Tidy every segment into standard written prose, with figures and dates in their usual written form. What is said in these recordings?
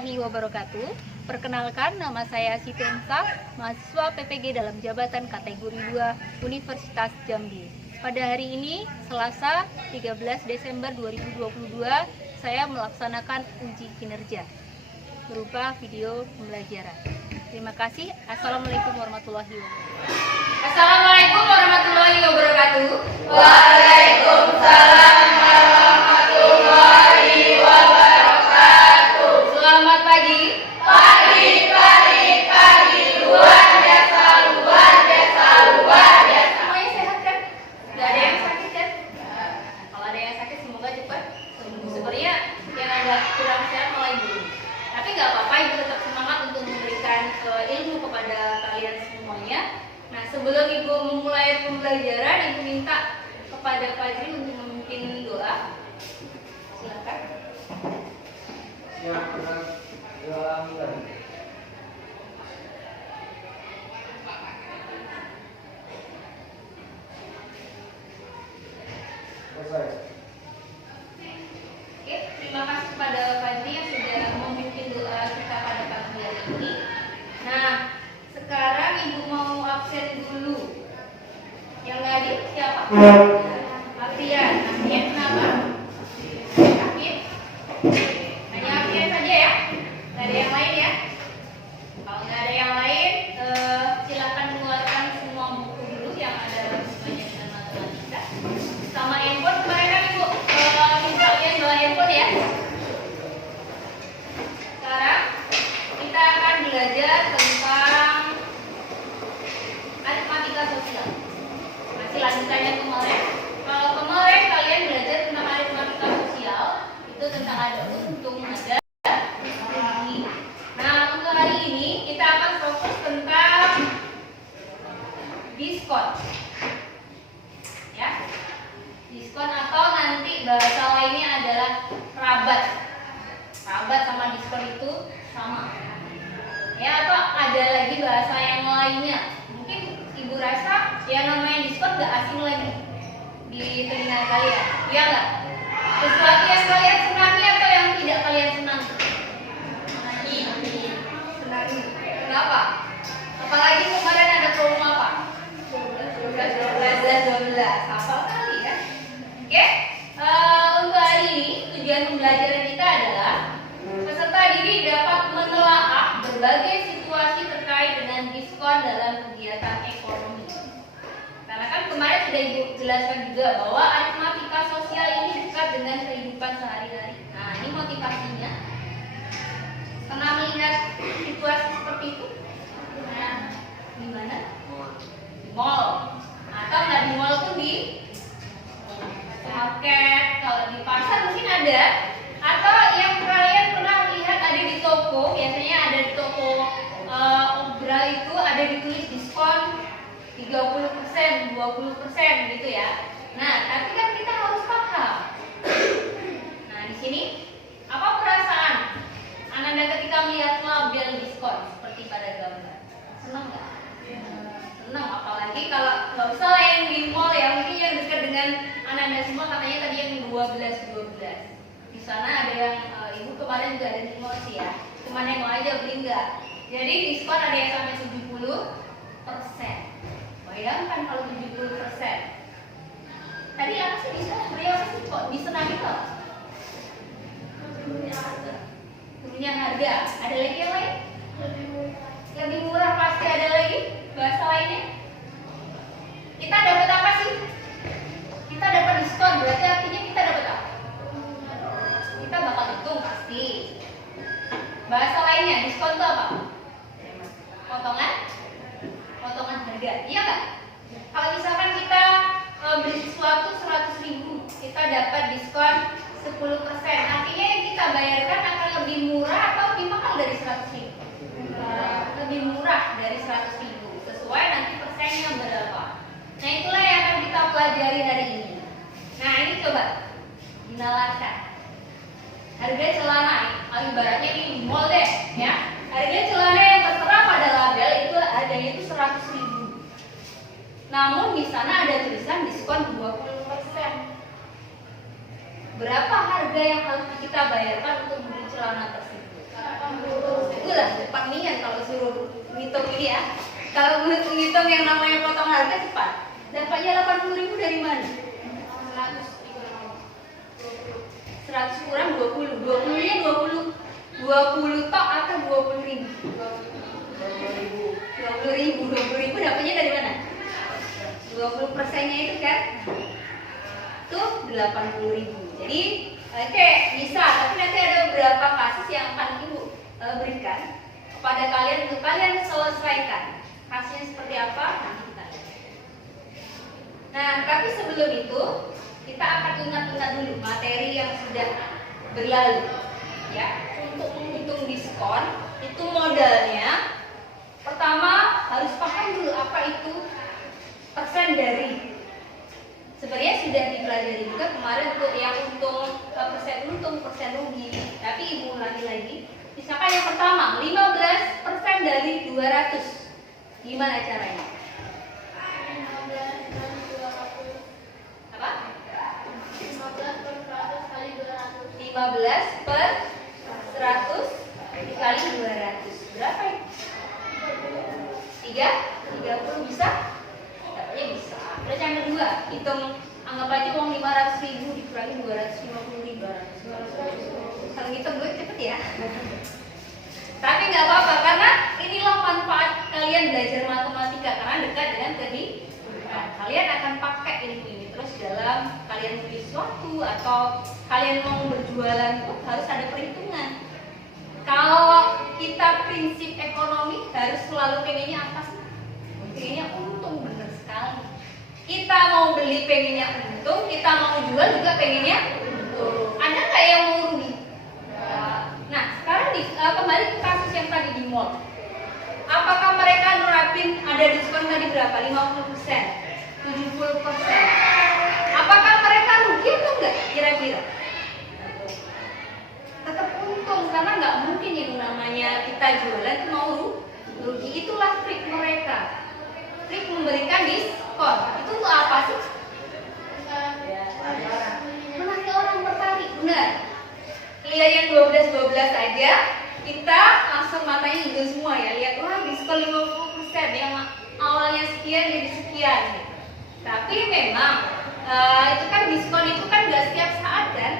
warahmatullahi wabarakatuh. Perkenalkan, nama saya Siti Ensa, mahasiswa PPG dalam jabatan kategori 2 Universitas Jambi. Pada hari ini, Selasa 13 Desember 2022, saya melaksanakan uji kinerja berupa video pembelajaran. Terima kasih. Assalamualaikum warahmatullahi wabarakatuh. Assalamualaikum warahmatullahi wabarakatuh. Waalaikumsalam warahmatullahi wabarakatuh. Selamat pagi. Pagi, luar biasa, luar biasa, luar biasa. Semuanya sehat kan? Gak ada yang sakit kan? Kalau ada yang sakit semoga cepat sembuh. Sebenarnya yang agak kurang sehat malah ibu. Tapi nggak apa-apa, ibu tetap semangat untuk memberikan ilmu kepada kalian semuanya. Nah, sebelum ibu memulai pembelajaran, ibu minta kepada Fajri untuk memimpin doa. Silakan. Oke, terima kasih kepada Fajri yang sudah memimpin doa kita pada pagi hari ini. Nah, sekarang ibu mau absen dulu. Yang nggak hadir siapa? Aprian. Aprian kenapa? Sakit? Hanya Aprian saja ya? Nggak ada yang lain ya? Kalau nggak ada yang lain, silakan keluarkan semua buku dulu yang ada hubungannya dengan matematika. Sama handphone, kemarin kan ibu minta kalian bawa handphone ya. Sekarang kita akan belajar tentang matematika sosial. Masih lanjutannya kemarin. Kalau kemarin kalian belajar tentang matematika sosial, itu tentang ada untung, ada rugi. Nah, untuk hari ini kita akan fokus tentang diskon. Ya. Diskon atau nanti bahasa lainnya adalah rabat. Rabat sama diskon itu sama. Ya, atau ada lagi bahasa yang lainnya. Mungkin ibu rasa yang namanya diskon gak asing lagi di telinga kalian. Iya nggak? Sesuatu yang kalian senangi atau yang tidak kalian senangi? Senangi. Kenapa? Apalagi kemarin ada promo apa? 12. Hafal kali ya. Oke. Untuk hari ini tujuan pembelajaran kita adalah peserta didik dapat menelaah berbagai situasi terkait dengan diskon dalam kegiatan ekonomi. Karena kan kemarin sudah ibu jelaskan juga bahwa matematika sosial ini dekat dengan kehidupan sehari-hari. Nah, ini motivasinya. Pernah melihat situasi seperti itu? Nah, di mana? Di mall. Atau nggak di mall pun di market, kalau di pasar mungkin ada. Atau yang kalian pernah lihat ada di toko, biasanya ada di toko obral itu ada ditulis diskon 30%, 20% gitu ya. Nah, tapi kan kita harus paham. Nah, di sini apa perasaan Anda ketika melihat label diskon seperti pada gambar? Senang nggak? Senang, apalagi kalau nggak usah lah yang di mall ya, mungkin yang dekat dengan Anda semua katanya tadi yang 12. Di sana ada yang ibu kemarin juga ada di mall sih ya. Cuma nengok aja beli nggak. Jadi diskon ada yang sampai 70%. Bayangkan kalau 70%. Tadi apa sih diskon? Sebenarnya apa sih kok disenangi kok? Turunnya harga. Ada lagi yang lain? Lebih murah pasti ada lagi. Bahasa lainnya? Kita dapat apa sih? Kita dapat diskon. Berarti artinya kita dapat apa? Kita bakal untung pasti. Bahasa lainnya diskon itu apa? Potongan harga. Iya nggak? Kalau misalkan kita beli sesuatu 100.000, kita dapat diskon 10%. Artinya yang kita bayarkan akan lebih murah atau lebih mahal dari 100.000? Lebih murah dari 100.000. Sesuai nanti persennya berapa. Nah, itulah yang akan kita pelajari hari ini. Nah, ini coba dinalarkan. Harga celana, ibaratnya ini di mall deh, ya. Harga celana yang tertera pada label itu harganya itu 100.000. Namun di sana ada tulisan diskon 20%. Berapa harga yang harus kita bayarkan untuk beli celana tersebut? Itulah cepat nian kalau suruh ngitung ini ya. Kalau ngitung yang namanya potong harga cepat. Dapatnya 80.000 dari mana? 100 kurang 20. 20-nya 20 tok atau 20.000? 20.000 dapatnya dari mana? 20%-nya itu kan? Itu 80.000. Jadi oke, bisa, tapi nanti ada beberapa kasus yang akan Ibu berikan kepada kalian untuk kalian selesaikan. Kasusnya seperti apa? Nanti kita lihat. Nah, tapi sebelum itu kita akan ingat-ingat dulu materi yang sudah berlalu. Ya, untuk menghitung diskon itu modalnya pertama harus paham dulu apa itu persen dari. Sebenarnya sudah dipelajari juga kemarin untuk yang untung, persen rugi. Tapi Ibu ulangi lagi. Misalkan yang pertama 15% dari 200. Gimana caranya? Apa? 15 per 100 dikali 200. Berapa ya? 30 bisa? Dapatnya bisa. Terus yang kedua, hitung anggap aja uang 500.000 dikurangi 250.000. Kalau ngitung duit cepet ya. Tapi nggak apa-apa karena inilah manfaat kalian belajar matematika karena dekat dengan kehidupan. Kalian akan pakai ilmu ini terus dalam kalian beli sesuatu atau kalian mau berjualan itu harus ada perhitungan. Kalau kita prinsip ekonomi harus selalu pengennya apa sih? Pengennya untung, bener sekali. Kita mau beli pengennya untung, kita mau jual juga pengennya untung. Ada nggak yang mau rugi? Nah, sekarang kembali ke kasus yang tadi di mall. Apakah mereka nerapin ada diskon tadi berapa? 50%, 70%. Apakah mereka rugi atau enggak kira-kira? Tetap untung karena nggak mungkin yang namanya kita jualan itu mau rugi. Itulah trik mereka. Trik memberikan diskon. Itu untuk apa sih? Menarik orang tertarik, benar. Lihat yang 12 aja, kita langsung matanya hijau semua ya. Lihat, wah diskon 50%, yang awalnya sekian jadi sekian. Tapi memang itu kan diskon itu kan nggak setiap saat kan.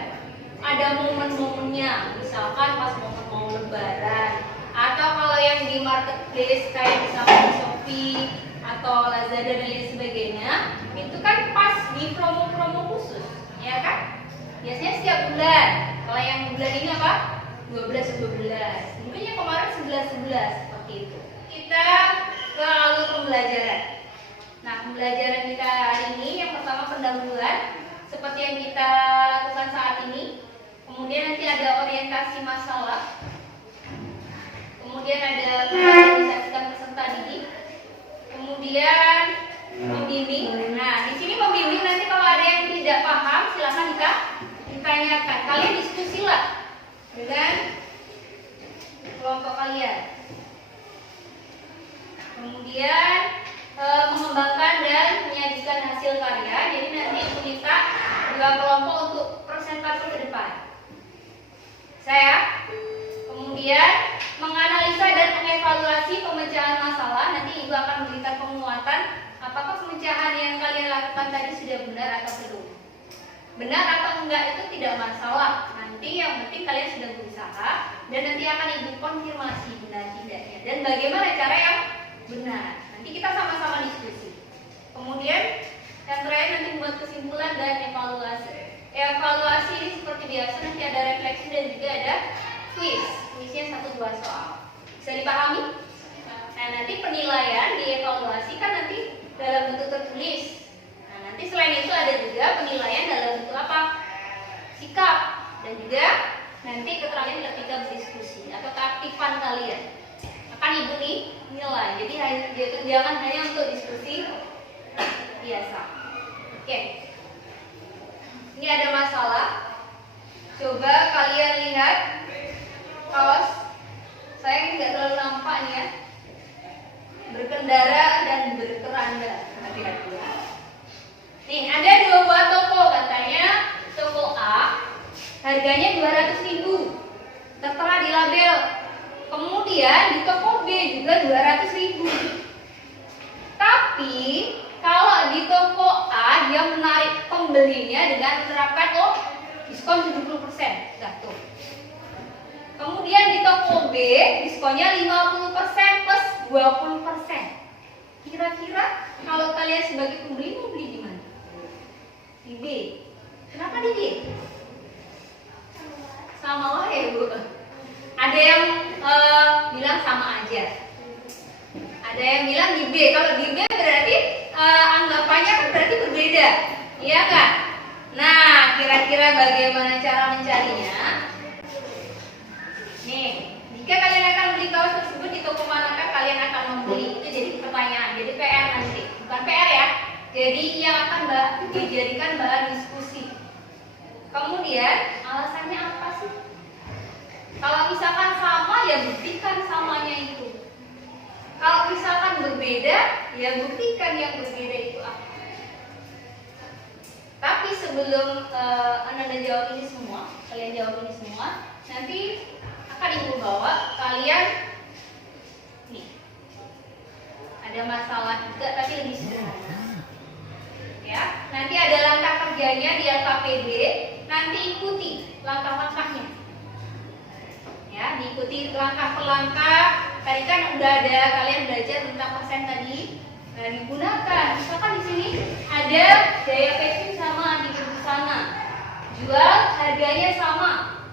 Ada momen-momennya, misalkan pas momen mau lebaran, atau kalau yang di marketplace kayak misalkan Shopee atau Lazada dan lain sebagainya, itu kan pas di promo-promo khusus, ya kan? Biasanya setiap bulan. Kalau yang bulan ini apa? 12. Mungkin yang kemarin 11 seperti itu. Kita ke alur pembelajaran. Nah, pembelajaran kita hari ini yang pertama pendahuluan seperti yang kita lakukan saat ini. Kemudian nanti ada orientasi masalah. Kemudian ada mengorganisasikan peserta didik. Kemudian membimbing. Nah, di sini membimbing nanti kalau ada yang tidak paham silakan ditanyakan. Kalian diskusilah dengan kelompok kalian. Kemudian mengembangkan dan menyajikan hasil karya. Jadi nanti aku minta dua kelompok untuk presentasi ke depan. Kemudian menganalisa dan mengevaluasi pemecahan masalah. Nanti Ibu akan memberikan penguatan apakah pemecahan yang kalian lakukan tadi sudah benar atau belum. Benar atau enggak itu tidak masalah. Nanti yang penting kalian sudah berusaha dan nanti akan Ibu konfirmasi benar tidaknya dan bagaimana cara yang benar. Nanti kita sama-sama diskusi. Kemudian yang terakhir nanti membuat kesimpulan dan evaluasi. Evaluasi ini seperti biasa nanti ada refleksi dan juga ada quiz. Kuisnya 1-2 soal. Bisa dipahami? Nah, nanti penilaian dievaluasi kan nanti dalam bentuk tertulis. Nah, nanti selain itu ada juga penilaian dalam bentuk apa? Sikap dan juga nanti keterangan ketika berdiskusi atau keaktifan kalian. Akan Ibu nih nilai. Jadi jangan hanya untuk diskusi biasa. Oke. Ini ada masalah. Coba kalian lihat kaos. Saya nggak terlalu nampak nih ya. Berkendara dan berkeranda. Hati-hati ya. Nih ada dua buah toko katanya. Toko A harganya 200.000. setelah dilabel. Kemudian di toko B juga 200.000. Tapi kalau di toko A dia menarik pembelinya dengan menerapkan diskon 70%. Nah, tuh. Kemudian di toko B diskonnya 50% plus 20%. Kira-kira kalau kalian sebagai pembeli mau beli di mana? Di B. Kenapa di B? Sama lah ya Bu. Ada yang bilang sama aja. Ada yang bilang di B. Kalau di B berarti anggapannya kan berarti berbeda, iya nggak? Nah, kira-kira bagaimana cara mencarinya? Nih, jika kalian akan beli kaos tersebut di toko manakah kalian akan membeli? Itu jadi pertanyaan, jadi PR nanti. Bukan PR ya. Jadi yang akan dijadikan bahan diskusi. Kemudian alasannya apa sih? Kalau misalkan sama ya buktikan samanya itu. Kalau misalkan berbeda ya buktikan yang berbeda itu apa. Tapi sebelum Anda jawab ini semua, kalian jawab ini semua, nanti akan Ibu bawa kalian nih. Ada masalah juga tapi lebih sederhana. Ya, nanti ada langkah kerjanya di LKPD, nanti ikuti langkah-langkahnya. Ya, diikuti langkah per langkah. Tadi kan udah ada kalian belajar tentang persen tadi. Nah, digunakan. Misalkan di sini ada Jaya Fashion sama Adi Busana. Jual harganya sama.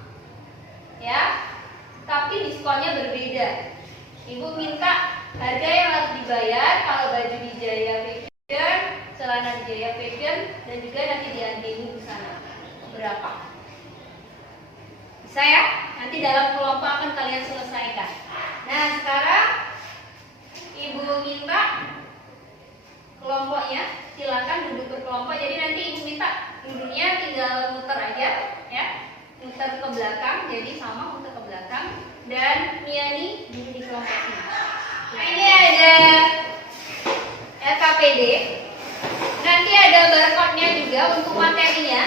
Ya. Tapi diskonnya berbeda. Ibu minta harga yang harus dibayar kalau baju di Jaya Fashion, celana di Jaya Fashion, dan juga nanti di Adi Busana. Berapa? Bisa ya? Nanti dalam kelompok akan kalian selesaikan. Nah, sekarang Ibu minta kelompoknya, silakan duduk berkelompok. Jadi nanti Ibu minta duduknya tinggal muter aja, ya, muter ke belakang. Jadi sama muter ke belakang. Dan Miani duduk di kelompok ini. Nah, ini ada LKPD. Nanti ada barcode-nya juga untuk materinya.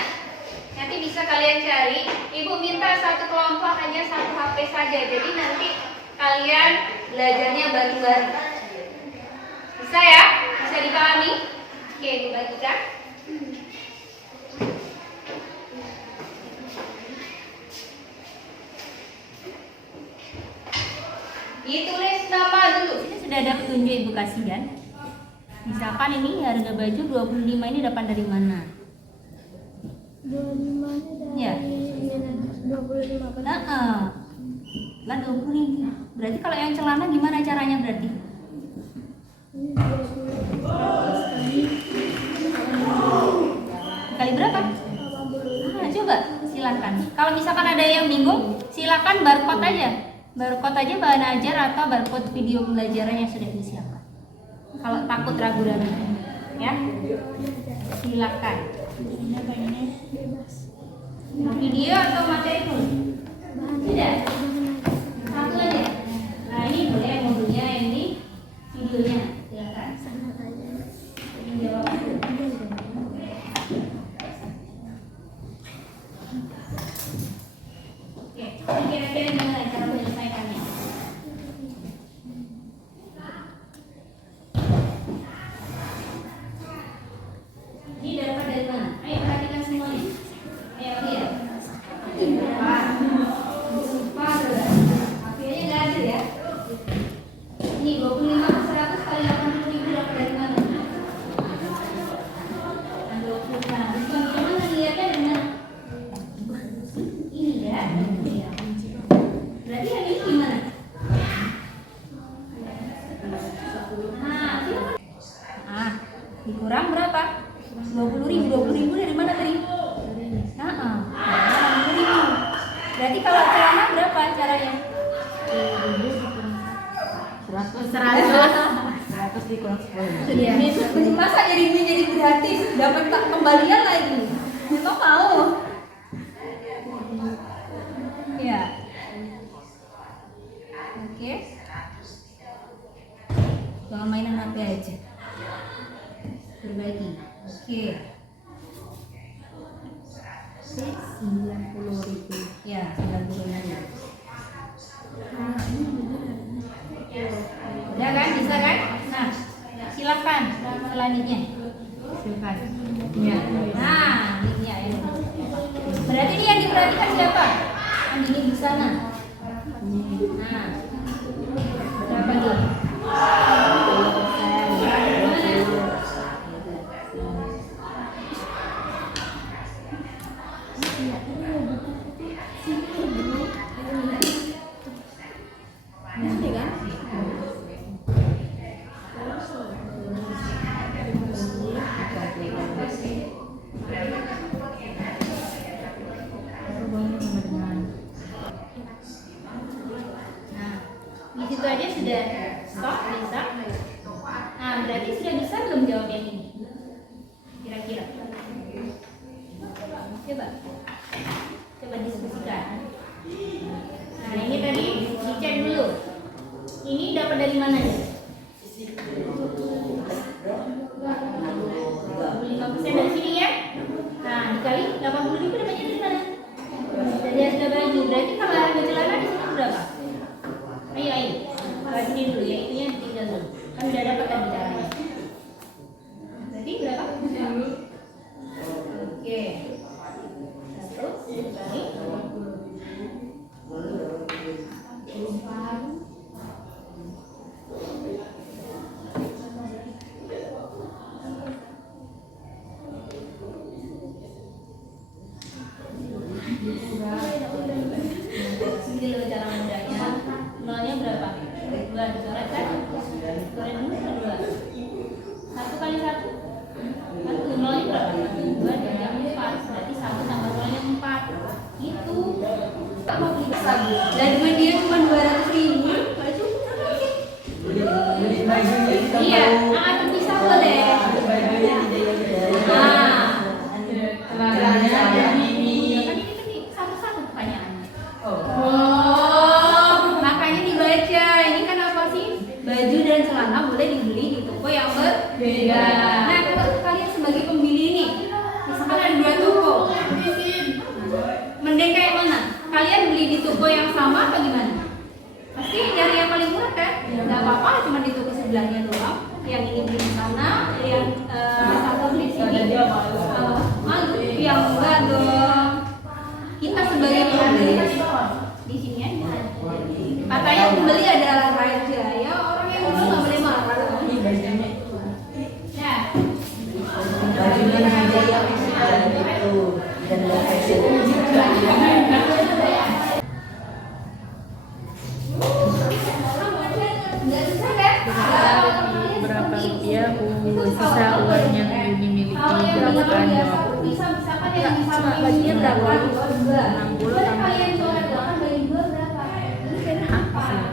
Nanti bisa kalian cari. Ibu minta satu kelompok hanya satu HP saja. Jadi nanti kalian belajarnya bareng-bareng. Bisa ya? Bisa dipahami? Oke, Ibu bagikan. Ditulis nama dulu. Ini sudah ada petunjuk Ibu kasih kan? Misalkan ini harga baju 25 ini dapat dari mana? 25 Ya. 25 Lah 25. Berarti kalau yang celana gimana caranya berarti? Kali berapa? Coba silakan. Kalau misalkan ada yang bingung, silakan barcode aja. Barcode aja bahan ajar atau barcode video pembelajaran yang sudah disiapkan. Kalau takut ragu-ragu, ya silakan. Video atau materi dulu? Tidak. Satu aja. Nah, ini boleh modulnya, ini videonya. Silakan. Jawab. Oke, kira-kira gimana cara menyelesaikannya? Ini dapat dari mana? Ayo perhatikan semuanya. Ayo lihat. Akhirnya nggak ada ya. Ini 25 ke 100 kali 80.000 dapat dari mana? 20. Nah, diskon dari mana? Lihatnya dari mana? Ini ya. Berarti yang ini gimana? Nah, silakan. Dikurang berapa? 20.000 dari mana tadi? 80.000. Berarti kalau celana berapa caranya? 100 dikurang 10. Iya. Masa jadi gratis, dapat kembalian lagi? Itu mau? Ya. Oke. Jangan mainan HP aja. Berbagi. Oke. 90.000. Ya, 90.000. Udah kan, bisa kan? Nah, silakan selanjutnya. Silakan. Ya. Nah, ini ya. Berarti ini yang diperhatikan siapa? Yang ini di sana. Nah, berapa tuh? Di situ aja sudah stop, bisa. Nah, berarti sudah bisa belum jawab yang ini? Kira-kira. Coba diskusikan. Nah, ini tadi dicek dulu. Ini dapat dari mana ya? 25% dari sini ya. Nah, dikali 80.000 dapatnya dari mana? Dari harga baju. Berarti kalau harga celana di sini berapa? Ayo. Bagi ini dulu ya, itunya tinggal dulu. Kan udah dapat kan bicaranya. Berarti berapa? Oke. 1 kali. Ini loh cara mudahnya. Nolnya berapa? 2 dicoret kan? Coret dulu atau 2? 1 kali 1? 1. Nolnya berapa? 2 dan 4. Berarti 1 tambah nolnya 4. Gitu. Dan cuma dia cuma 200.000. Iya, terpisah boleh. Makanya dibaca. Ini kan apa sih? Baju dan celana boleh dibeli di toko yang berbeda. Nah, kalau kalian sebagai pembeli ini, misalkan ada 2 toko, mending kayak mana? Kalian beli di toko yang sama atau gimana? Pasti nyari yang paling murah kan? Gak apa-apa, cuma di toko sebelahnya doang. Yang ini beli di sana, yang satu beli di sini. Malu, yang enggak dong. Kita sebagai pembeli di sini aja. Katanya pembeli adalah raja. Ya orang yang jual nggak boleh marah. Ya. Bajunya aja yang itu dan berapa rupiah sisa uang yang Yuni miliki berikan jawab. Bajunya berapa? 60 tambah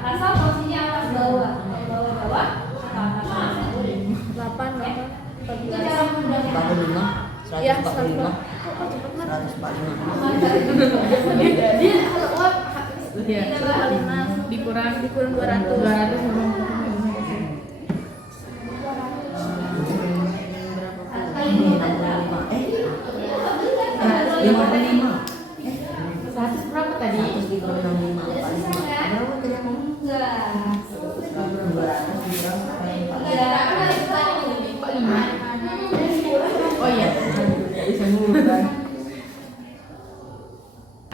Asal posisinya atas bawah. Bawah. 8 Itu cara mudah. 45, 145, 145. ya, dikurang 200 55. 100 berapa tadi? 165. Berapa tadi aku? Oh iya.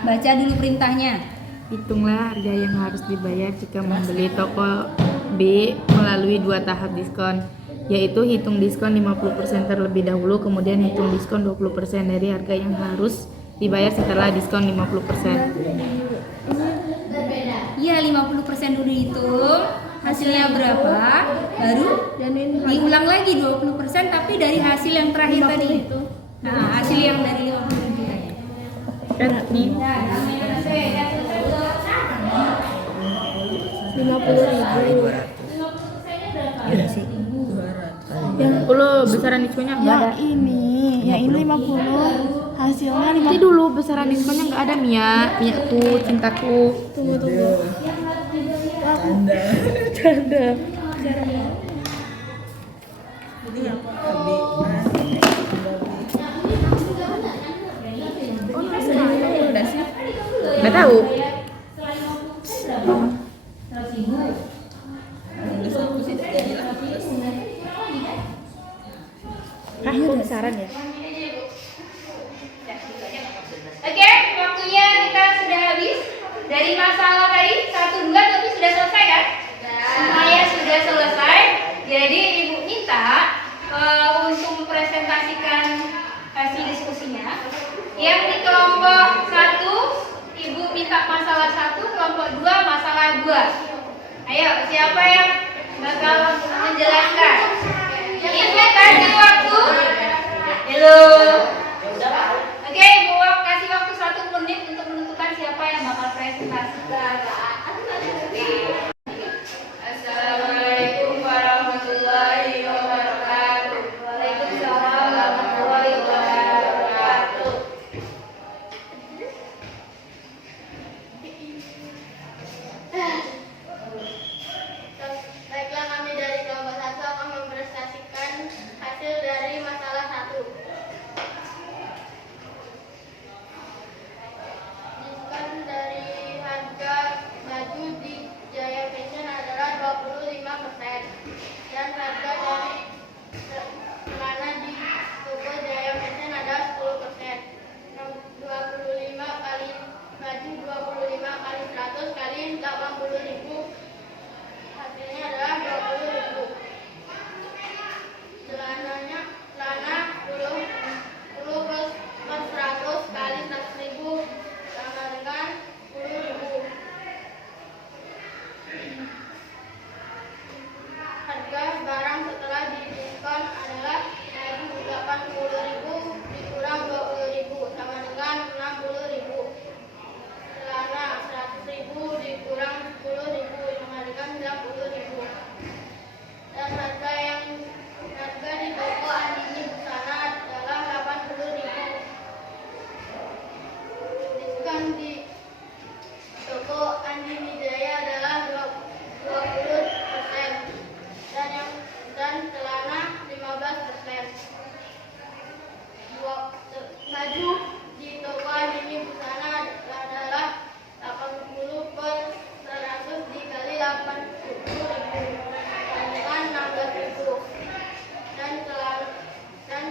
Baca dulu perintahnya. Hitunglah harga yang harus dibayar jika membeli toko B melalui 2 tahap diskon, yaitu hitung diskon 50% terlebih dahulu, kemudian hitung diskon 20% dari harga yang harus dibayar setelah diskon 50%. Iya, 50% dulu hitung. Hasilnya berapa? Baru diulang lagi 20% tapi dari hasil yang terakhir tadi itu. Nah, hasil yang dari 50 tadi. Kan nih 50.000. Iya sih. 50 besaran diskonnya nggak ada. Yang ini 50. Hasilnya Nanti dulu besaran diskonnya nggak ada, Mia tuh cintaku. Tunggu. Canda. Nggak tahu. kok besaran ya? Oke, waktunya kita sudah habis. Dari masalah tadi 1, 2 tapi sudah selesai kan? Semuanya sudah selesai. Jadi ibu minta untuk mempresentasikan hasil diskusinya. Yang di kelompok 1 ibu minta masalah 1, kelompok 2 masalah 2. Ayo, siapa yang bakal menjelaskan? Ibu kasih waktu. Halo. Oke, ibu kasih waktu 1 menit untuk menentukan siapa yang bakal presentasi. Assalamualaikum warahmatullahi wabarakatuh. Waalaikumsalam warahmatullahi wabarakatuh. Baiklah, kami dari kelompok 1 akan mempresentasikan hasil dari masalah 1. Diskon dari harga baju di Jaya Fashion adalah 25% dan harga dari celana di toko Jaya Fashion adalah 10%. 25 kali baju 25 kali 100 kali 80.000, hasilnya adalah 20.000. Celana 10 plus 100 kali 100.000 sama dengan 10.000. Harga barang setelah didiskon adalah baju 80.000 dikurang 20.000 sama dengan 60.000. Celana 100.000 dikurang 10.000 sama dengan 90.000. Dan harga di toko Andini Busana adalah 80.000. Diskon di toko Andini Jaya adalah 20% dan celana 15%. Baju di toko Andini Busana adalah 80 per 100 dikali 80.000 dengan 16.000 dan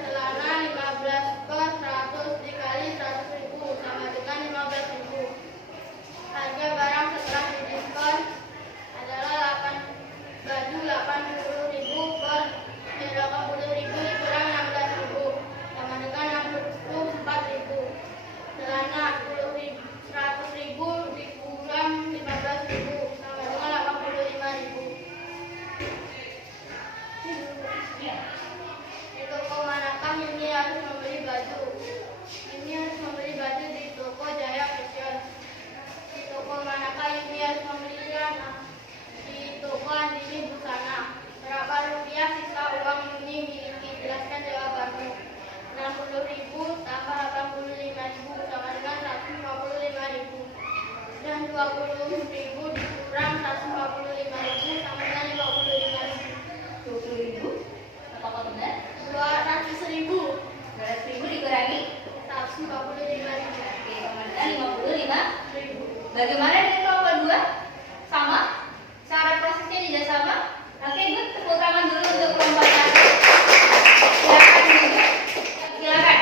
celana 15 per 100 dikali 100.000 sama dengan 15.000. Harga barang setelah didiskon adalah baju 80.000 per 80.000 dikurang 16.000 sama dengan 64.000. Celana 100.000 dikurang 15.000 sama dengan 85.000. Di toko manakah ini harus membeli baju? Ini harus membeli baju di toko Jaya Fashion. Di toko manakah ini harus membelinya? Di toko Andini Busana. Berapa rupiah sisa uang ini miliki? Jelaskan jawabanmu. 60.000 tambah 85.000 sama dengan 155.000. Dan 20.000 dikurang 145.000 sama dengan 55.000. 20.000? Apakah benar? 200.000. 200.000 dikurangi 145.000. Oke, sama dengan 55.000. Bagaimana dengan kelompok 2? Sama? Cara prosesnya juga sama? Oke, ibu tepuk tangan dulu untuk kelompok 1. Silakan ibu. Silakan.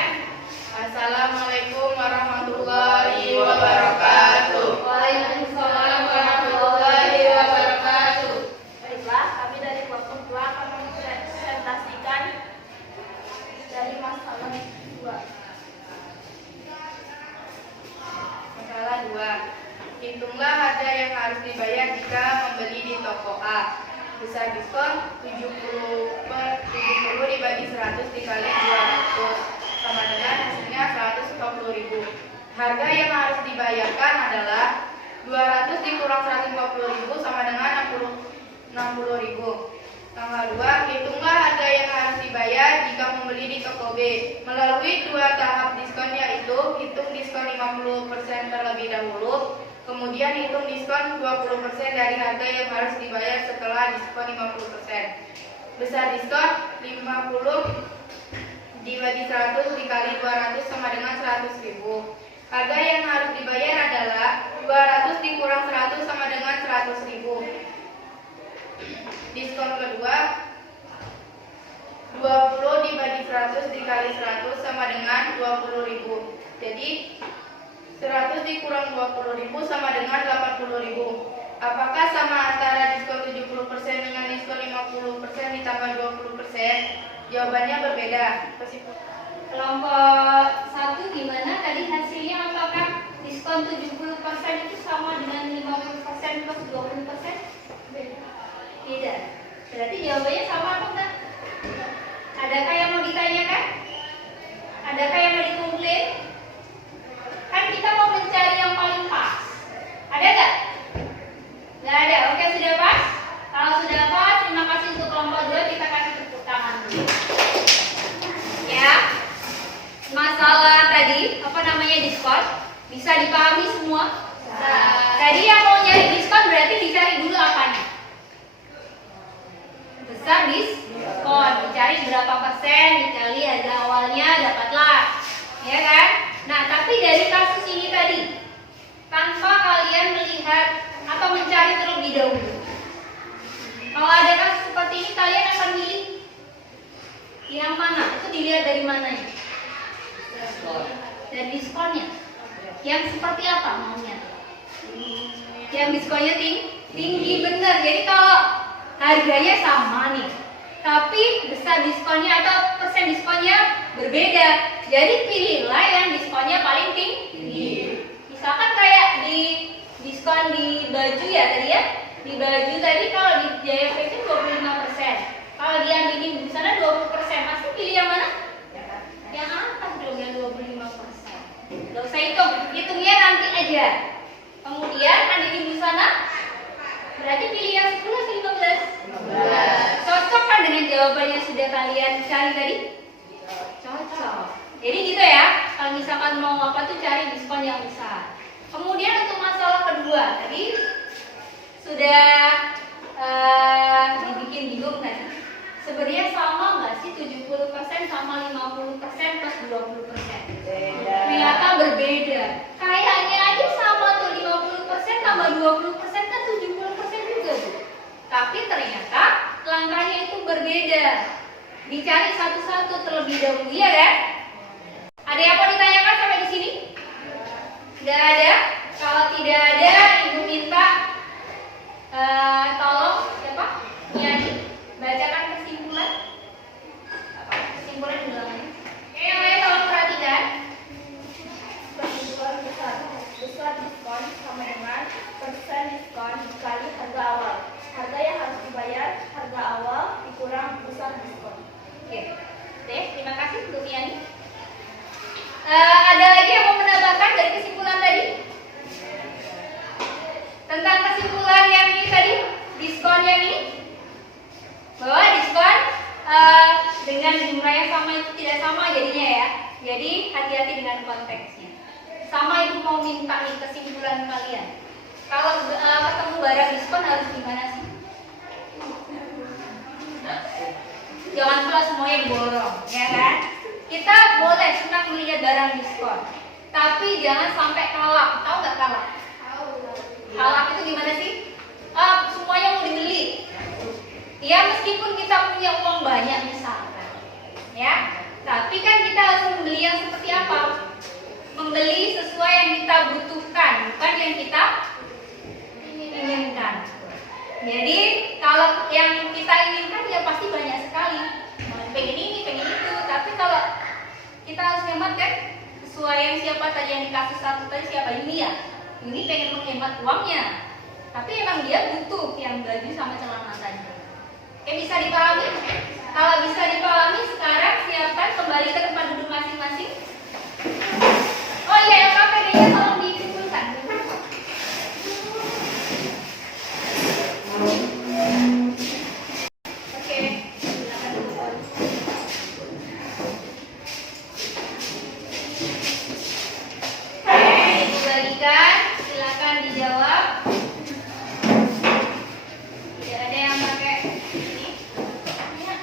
Assalamualaikum warahmatullahi wabarakatuh. Waalaikumsalam warahmatullahi wabarakatuh. Baiklah, kami dari kelompok 2 akan mempresentasikan dari masalah 2. Masalah 2. Hitunglah harga yang harus dibayar jika membeli di toko A. Besar diskon 70 dibagi 100 dikali 200 sama dengan hasilnya 150.000. Harga yang harus dibayarkan adalah 200 dikurang 150.000 sama dengan 60.000. Tanggal 2, hitunglah harga yang harus dibayar jika membeli di toko B. Melalui 2 tahap diskon, yaitu hitung diskon 50% terlebih dahulu, kemudian hitung diskon 20% dari harga yang harus dibayar setelah diskon 50%. Besar diskon 50 dibagi 100 dikali 200 sama dengan 100.000. Harga yang harus dibayar adalah 200 dikurang 100 sama dengan 100.000. Diskon kedua 20 dibagi 100 dikali 100 sama dengan 20.000. Jadi 100 dikurang 20.000 sama dengan 80.000. Apakah sama antara diskon 70% dengan diskon 50% ditambah 20%? Jawabannya berbeda. Kelompok 1 gimana tadi hasilnya, apakah diskon 70% itu sama dengan 50% plus 20%? Tidak. Berarti jawabannya sama atau enggak? Adakah yang mau ditanyakan? Adakah yang mau dikomplain? Kan kita mau mencari yang paling pas. Ada nggak? Nggak ada. Oke, sudah pas? Kalau sudah pas, terima kasih untuk kelompok 2. Kita kasih tepuk tangan dulu. Ya. Masalah tadi, apa namanya diskon? Bisa dipahami semua? Tadi yang mau nyari diskon berarti dicari dulu apanya? Besar diskon, dicari berapa persen, dikali harga awalnya, dapatlah, ya kan? Nah, tapi dari kasus ini tadi, tanpa kalian melihat atau mencari terlebih dahulu, kalau ada kasus seperti ini, kalian akan milih yang mana? Itu dilihat dari mananya? Dari diskonnya. Yang seperti apa maunya? Yang diskonnya tinggi, benar. Jadi kalau harganya sama nih, tapi besar diskonnya atau persen diskonnya berbeda, jadi pilihlah yang diskonnya paling tinggi. Misalkan kayak di diskon di baju ya tadi ya, di baju tadi kalau di Jaya Fashion 25%, kalau di Andini di sana 20%, pasti pilih yang mana? Yang atas dong, yang 25%. Gak usah hitungnya nanti aja. Kemudian Andini di sana berarti pilih yang 10 atau 15? Cocok kan dengan jawaban yang sudah kalian cari tadi? Cocok. Jadi gitu ya, kalau misalkan mau apa tuh cari diskon yang besar. Kemudian untuk masalah kedua, tadi sudah dibikin bingung tadi. Sebenarnya sama nggak sih 70% sama 50% plus 20%? Ternyata berbeda. Kayaknya aja sama tuh 50% tambah 20% kan 70% juga tuh. Tapi ternyata langkahnya itu berbeda. Dicari satu-satu terlebih dahulu, ya kan? Ada yang mau ditanyakan sampai di sini? Tidak ada? Kalau tidak ada, Ibu minta tolong siapa? Yani bacakan kesimpulan. Kesimpulan di belakangnya. Oke, yang lain tolong perhatikan. Diskon besar diskon sama dengan persen diskon dikali harga awal. Harga yang harus dibayar harga awal dikurang besar diskon. Oke, terima kasih untuk Yani. Ada lagi yang mau menambahkan dari kesimpulan tadi? Tentang kesimpulan yang ini tadi, diskon yang ini, bahwa diskon dengan jumlah yang sama itu tidak sama jadinya ya. Jadi hati-hati dengan konteksnya. Sama Ibu mau minta nih kesimpulan kalian. Kalau ketemu barang diskon harus gimana sih? Jangan pula semuanya borong, ya kan? Kita boleh senang melihat barang diskon, tapi jangan sampai kalap. Tahu nggak kalap? Kalap itu gimana sih? Semuanya mau dibeli. Ya meskipun kita punya uang banyak misalkan, ya. Tapi kan kita harus membeli yang seperti apa? Membeli sesuai yang kita butuhkan, bukan yang kita inginkan. Jadi kalau yang kita inginkan ya pasti banyak sekali. Pengen ini, pengen itu. Tapi kalau kita harus hemat kan, sesuai yang siapa tadi yang di kasus satu tadi siapa ini ya. Ini pengen menghemat uangnya, tapi emang dia butuh yang baju sama celana tadi. Oke, bisa dipahami? Kalau bisa dipahami, sekarang siapkan kembali ke tempat duduk masing-masing. Oh iya, yang KPD-nya tolong dikumpulkan. Oke, silakan dulu. Oke, Ibu bagikan, silakan dijawab. Tidak ada yang pakai ini. Ya.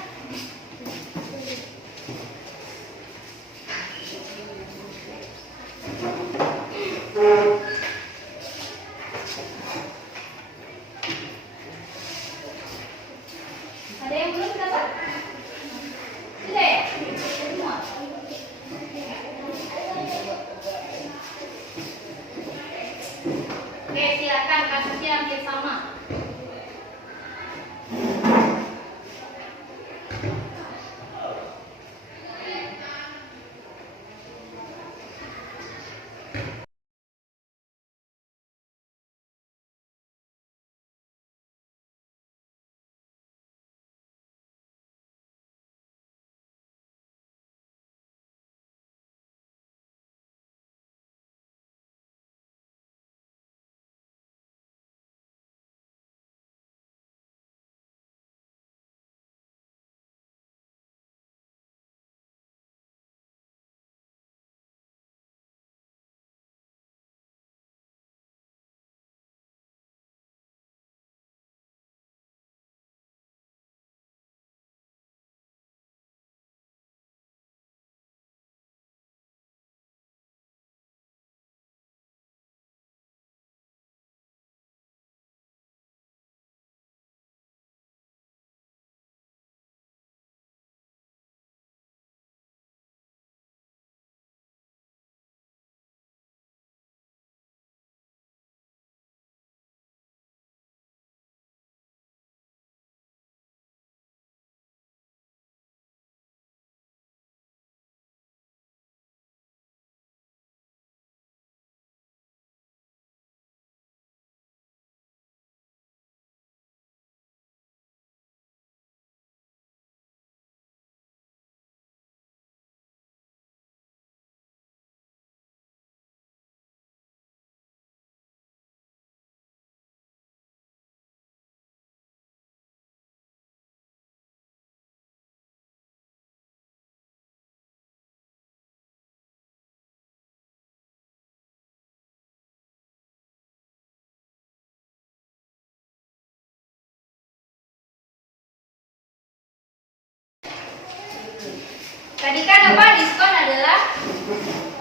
Tadi kan apa? Diskon adalah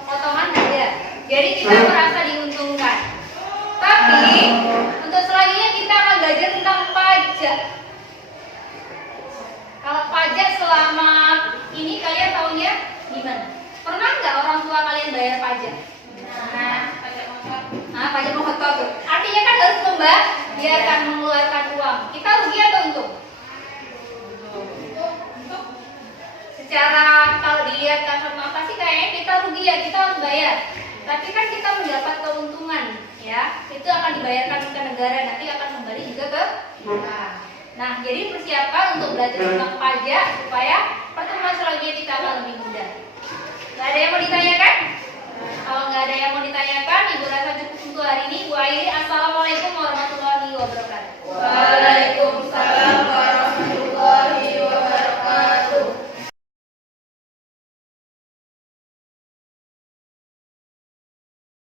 potongan harga. Jadi kita merasa diuntungkan. Tapi untuk selanjutnya kita akan belajar tentang pajak. Kalau pajak selama ini kalian tahunya gimana? Pernah nggak orang tua kalian bayar pajak? Pajak motor tuh. Artinya kan harus membayarkan, mengeluarkan uang. Kita rugi atau untung? Secara kalau dilihat kasat mata sih kayaknya kita rugi ya, kita harus bayar. Tapi kan kita mendapat keuntungan ya, itu akan dibayarkan ke negara, nanti akan kembali juga ke kita. Nah, jadi persiapkan untuk belajar tentang pajak supaya pertemuan selanjutnya kita akan lebih mudah. Gak ada yang mau ditanyakan? Kalau nggak ada yang mau ditanyakan, Ibu rasa cukup untuk hari ini. Bu Airi, assalamualaikum warahmatullahi wabarakatuh.